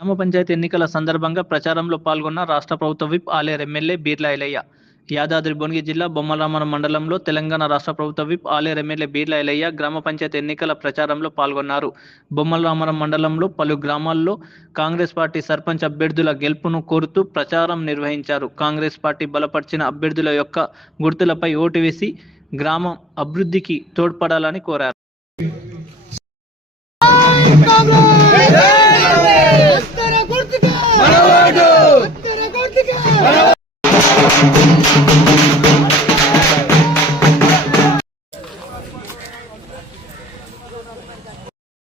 గ్రామ పంచాయతీ ఎన్నికల సందర్భంగా ప్రచారంలో పాల్గొన్న రాష్ట్ర ప్రభుత్వ విప్ ఆలేరు ఎమ్మెల్యే బీర్లా ఎలయ్య యాదాద్రి భువనగిరి జిల్లా బొమ్మరామరం మండలంలో తెలంగాణ రాష్ట్ర ప్రభుత్వ విప్ ఆలేరు ఎమ్మెల్యే బీర్లా ఎలయ్య గ్రామ పంచాయతీ ఎన్నికల ప్రచారంలో పాల్గొన్నారు. బొమ్మరామరం మండలంలో పలు గ్రామాల్లో కాంగ్రెస్ పార్టీ సర్పంచ్ అభ్యర్థుల గెలుపును కోరుతూ ప్రచారం నిర్వహించారు. కాంగ్రెస్ పార్టీ బలపరిచిన అభ్యర్థుల యొక్క గుర్తులపై ఓటు వేసి గ్రామం అభివృద్ధికి తోడ్పడాలని కోరారు.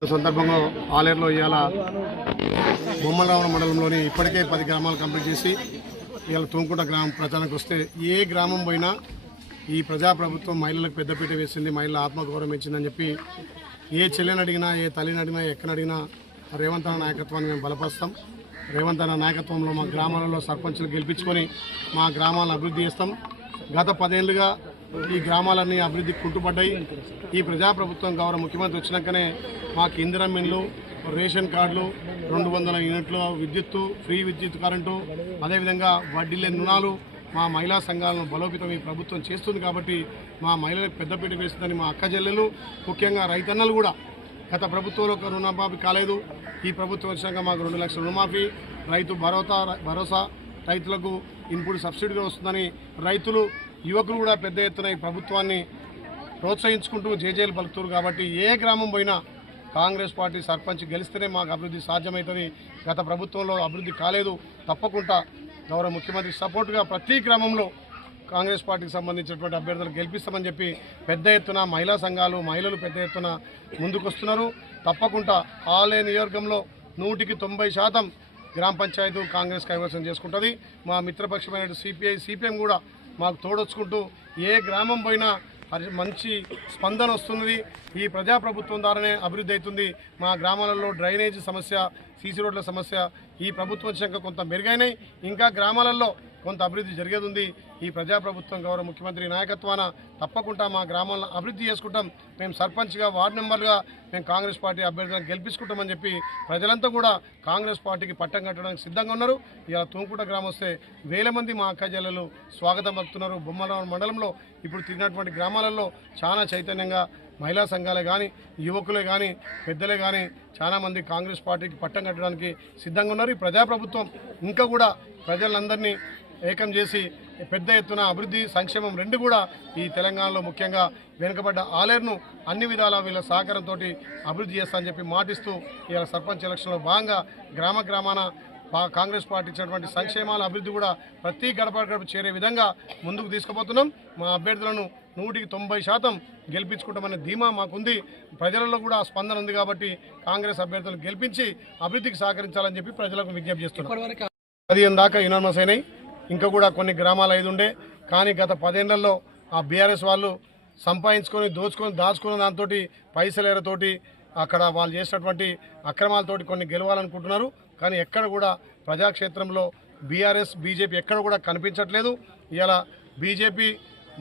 సందర్భంగా ఆలేరులో ఇవాళ బొమ్మలరావణ మండలంలోని ఇప్పటికే పది గ్రామాలు కంప్లీట్ చేసి ఇవాళ తుమ్కుంట గ్రామం ప్రచారానికి వస్తే ఏ గ్రామం పోయినా ఈ ప్రజాప్రభుత్వం మహిళలకు పెద్దపీట వేసింది మహిళల ఆత్మగౌరవం ఇచ్చిందని చెప్పి ఏ చెల్లెని అడిగినా ఏ తల్లిని అడిగినా ఎక్కని అడిగినా రేవంత్ నాయకత్వాన్ని మేము బలపరుస్తాం. రేవంత్ అన్న నాయకత్వంలో మా గ్రామాలలో సర్పంచ్లు గెలిపించుకొని మా గ్రామాలను అభివృద్ధి చేస్తాం. గత పదేళ్ళుగా ఈ గ్రామాలన్నీ అభివృద్ధి కుంటుపడ్డాయి. ఈ ప్రజాప్రభుత్వం గౌరవ ముఖ్యమంత్రి వచ్చినాకనే మాకు ఇందిరా మిన్లు రేషన్ కార్డులు రెండు వందల యూనిట్లు విద్యుత్తు ఫ్రీ విద్యుత్ కరెంటు అదేవిధంగా వడ్డీ లేని రుణాలు మా మహిళా సంఘాలను బలోపేతం ఈ ప్రభుత్వం చేస్తుంది కాబట్టి మా మహిళలకు పెద్దపీట వేస్తుందని మా అక్క చెల్లెలు ముఖ్యంగా రైతన్నలు కూడా గత ప్రభుత్వంలో ఒక రుణమాఫీ కాలేదు. ఈ ప్రభుత్వం వచ్చినాక మాకు రెండు లక్షల రుణమాఫీ రైతు భరోసా భరోసా రైతులకు ఇన్పుట్ సబ్సిడీ వస్తుందని రైతులు యువకులు కూడా పెద్ద ఎత్తున ఈ ప్రభుత్వాన్ని ప్రోత్సహించుకుంటూ జేజేలు పలుకుతారు కాబట్టి ఏ గ్రామం పోయినా కాంగ్రెస్ పార్టీ సర్పంచ్ గెలిస్తేనే మాకు అభివృద్ధి సాధ్యమవుతుంది గత ప్రభుత్వంలో అభివృద్ధి కాలేదు. తప్పకుండా గౌరవ ముఖ్యమంత్రి సపోర్టుగా ప్రతి గ్రామంలో కాంగ్రెస్ పార్టీకి సంబంధించినటువంటి అభ్యర్థులు గెలిపిస్తామని చెప్పి పెద్ద ఎత్తున మహిళా సంఘాలు మహిళలు పెద్ద ఎత్తున ముందుకొస్తున్నారు. తప్పకుండా ఆలయ నియోజకంలో నూటికి తొంభై శాతం గ్రామ పంచాయతీ కాంగ్రెస్ కైవసం చేసుకుంటుంది. మా మిత్రపక్షమైన సిపిఐ సిపిఎం కూడా మాకు తోడొచ్చుకుంటూ ఏ గ్రామం పోయినా అది మంచి స్పందన వస్తున్నది. ఈ ప్రజాప్రభుత్వం ద్వారానే అభివృద్ధి అవుతుంది. మా గ్రామాలలో డ్రైనేజ్ సమస్య సీసీ రోడ్ల సమస్య ఈ ప్రభుత్వం వచ్చాక కొంత మెరుగైనాయి. ఇంకా గ్రామాలలో కొంత అభివృద్ధి జరిగేది ఉంది ఈ ప్రజాప్రభుత్వం గౌరవ ముఖ్యమంత్రి నాయకత్వాన తప్పకుండా మా గ్రామాలను అభివృద్ధి చేసుకుంటాం. మేము సర్పంచ్గా వార్డు మెంబర్గా మేము కాంగ్రెస్ పార్టీ అభ్యర్థులను గెలిపించుకుంటామని చెప్పి ప్రజలంతా కూడా కాంగ్రెస్ పార్టీకి పట్టం కట్టడానికి సిద్ధంగా ఉన్నారు. ఇలా తుమ్కుంట గ్రామం వస్తే వేల మంది మా అక్క జిల్లలు స్వాగతం పలుకుతున్నారు. బొమ్మరావు మండలంలో ఇప్పుడు తిరిగినటువంటి గ్రామాలలో చాలా చైతన్యంగా మహిళా సంఘాలే కానీ యువకులే కానీ పెద్దలే కానీ చాలామంది కాంగ్రెస్ పార్టీకి పట్టం కట్టడానికి సిద్ధంగా ఉన్నారు. ఈ ప్రజాప్రభుత్వం ఇంకా కూడా ప్రజలందరినీ ఏకం చేసి పెద్ద ఎత్తున అభివృద్ధి సంక్షేమం రెండు కూడా ఈ తెలంగాణలో ముఖ్యంగా వెనుకబడ్డ ఆలేరును అన్ని విధాల వీళ్ళ సహకారంతో అభివృద్ధి చేస్తామని చెప్పి మాటిస్తూ ఇవాళ సర్పంచ్ ఎలక్షన్లో భాగంగా గ్రామ గ్రామాన కాంగ్రెస్ పార్టీ ఇచ్చినటువంటి సంక్షేమాల అభివృద్ధి కూడా ప్రతి గడప గడప చేరే విధంగా ముందుకు తీసుకుపోతున్నాం. మా అభ్యర్థులను నూటికి తొంభై శాతం గెలిపించుకుంటామనే ధీమా మాకుంది. ప్రజలలో కూడా స్పందన ఉంది కాబట్టి కాంగ్రెస్ అభ్యర్థులు గెలిపించి అభివృద్ధికి సహకరించాలని చెప్పి ప్రజలకు విజ్ఞప్తి చేస్తున్నాం. పదిహేను దాకా యునానమస్ అయినాయి. ఇంకా కూడా కొన్ని గ్రామాలు ఐదు ఉండే. కానీ గత పదేళ్ళలో ఆ బీఆర్ఎస్ వాళ్ళు సంపాదించుకొని దోచుకొని దాచుకున్న దాంతో పైసలేరతోటి అక్కడ వాళ్ళు చేసినటువంటి అక్రమాలతోటి కొన్ని గెలవాలనుకుంటున్నారు. కానీ ఎక్కడ కూడా ప్రజాక్షేత్రంలో బీఆర్ఎస్ బీజేపీ ఎక్కడ కూడా కనిపించట్లేదు. ఇలా బీజేపీ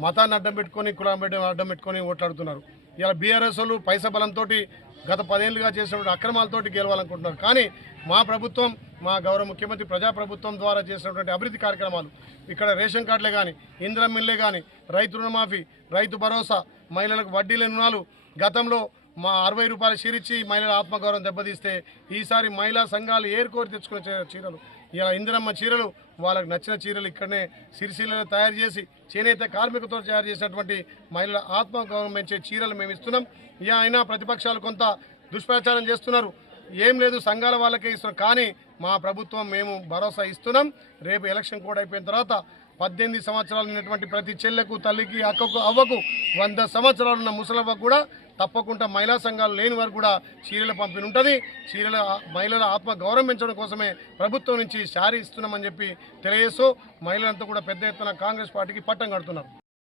మతాన్ని అడ్డం పెట్టుకొని కులం పెట్టి అడ్డం పెట్టుకొని ఓట్లాడుతున్నారు. ఇలా బీఆర్ఎస్ వాళ్ళు పైస బలంతో గత పదేళ్ళుగా చేసినటువంటి అక్రమాలతోటి గెలవాలనుకుంటున్నారు. కానీ మా ప్రభుత్వం మా గౌరవ ముఖ్యమంత్రి ప్రజాప్రభుత్వం ద్వారా చేసినటువంటి అభివృద్ధి కార్యక్రమాలు. ఇక్కడ రేషన్ కార్డులే కానీ ఇంద్రం మిల్లే కానీ రైతు రుణమాఫీ రైతు భరోసా మహిళలకు వడ్డీ లేని రుణాలు గతంలో మా అరవై రూపాయలు చీరిచ్చి మహిళల ఆత్మగౌరవం దెబ్బతీస్తే ఈసారి మహిళా సంఘాలు ఏరుకోరి తెచ్చుకునే చీరలు. ఇలా ఇందిరమ్మ చీరలు వాళ్ళకి నచ్చిన చీరలు ఇక్కడనే సిరిసిరలు తయారు చేసి చేనేత కార్మికులతో తయారు చేసినటువంటి మహిళల ఆత్మగౌరవం పెంచే చీరలు మేము ఇస్తున్నాం ఇక అయినా ప్రతిపక్షాలు కొంత దుష్ప్రచారం చేస్తున్నారు. ఏం లేదు సంఘాల వాళ్ళకే ఇస్తున్నాం. కానీ మా ప్రభుత్వం మేము భరోసా ఇస్తున్నాం. రేపు ఎలక్షన్ కూడా అయిపోయిన తర్వాత పద్దెనిమిది సంవత్సరాలు ఉన్నటువంటి ప్రతి చెల్లెకు తల్లికి అక్కకు అవ్వకు వంద సంవత్సరాలు ఉన్న ముసలవ్వకు కూడా తప్పకుండా మహిళా సంఘాలు లేని వారు కూడా చీరల పంపిణీ ఉంటుంది. చీరల మహిళల ఆత్మ గౌరవం పెంచడం కోసమే ప్రభుత్వం నుంచి శారీ ఇస్తున్నామని చెప్పి తెలియజేస్తూ మహిళలంతా కూడా పెద్ద ఎత్తున కాంగ్రెస్ పార్టీకి పట్టం కడుతున్నారు.